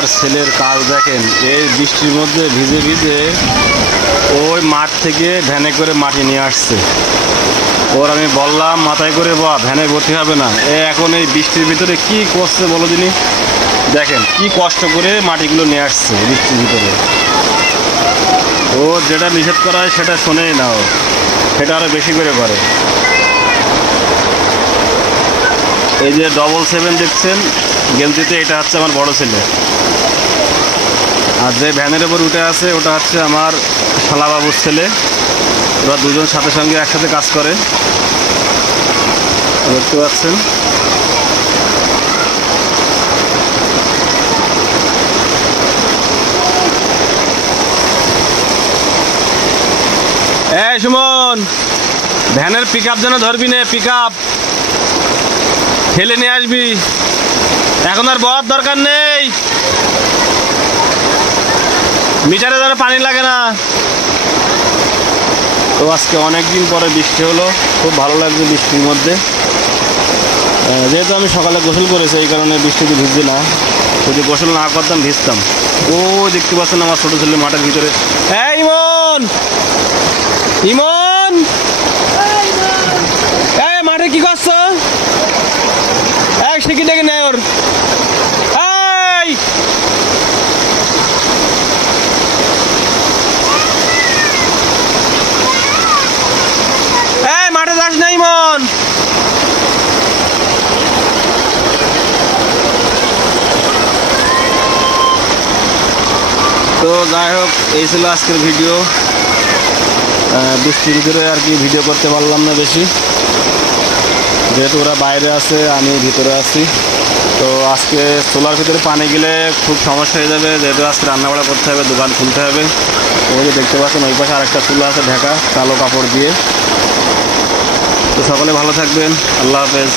আমার ছেলের কাজ দেখেন, এই বৃষ্টির মধ্যে ভিজে ভিজে ওই মাঠ থেকে ভ্যানে করে মাটি নিয়ে আসছে। ওর আমি বললাম মাথায় করে বা ভ্যানে ভর্তি হবে না, এখন এই বৃষ্টির ভিতরে কি করছে বলো দিনি। দেখেন কি কষ্ট করে মাটিগুলো নিয়ে আসছে বৃষ্টির ভিতরে। ও যেটা নিষেধ করা হয় সেটা শোনেই না, ও সেটা আরও বেশি করে করে। এই যে 777 দেখছেন গেঞ্জিতে, এটা হচ্ছে আমার বড় ছেলে। আর যে ভ্যানের উপর উঠে আছে ওটা হচ্ছে আমার শালাবাবুর ছেলে। ওরা দুজন সাথে সঙ্গে একসাথে কাজ করে, দেখতে পাচ্ছেন। এই সুমন, ভ্যানের পিক আপ যেন ধরবি না, পিক আপ ঠেলে নিয়ে আসবি, এখন আর বলার দরকার নেই। মিটারে যেন পানি লাগে না। তো আজকে অনেক দিন পরে বৃষ্টি হলো, খুব ভালো লাগছে বৃষ্টির মধ্যে। যেহেতু আমি সকালে গোসল করেছি এই কারণে বৃষ্টিতে ভিজছি না, যদি গোসল না করতাম ভিজতাম। ও দেখতে পাচ্ছেন আমার ছোটো ছেলে মাঠের ভিতরে। হ্যাঁ ইমন, ইমন এই মাঠে কি করছো? এক সিকি ডেকে নেয় ওর। এই মাঠে যাস না ইমন। তো যাই হোক, এই ছিল আজকের ভিডিও। বৃষ্টির ভিতরে আর কি ভিডিও করতে পারলাম না বেশি, যেহেতু ওরা বাইরে আছে আমি ভিতরে আছি। তো আজকে চুলার ভিতরে পানি গেলে খুব সমস্যা হয়ে যাবে, যেহেতু আজকে রান্নাবাড়া করতে হবে, দোকান খুলতে হবে। ওই যে দেখতে পাচ্ছেন ওই পাশে আরেকটা চুলা আছে ঢাকা কালো কাপড় দিয়ে। তো সকলে ভালো থাকবেন, আল্লাহ হাফেজ।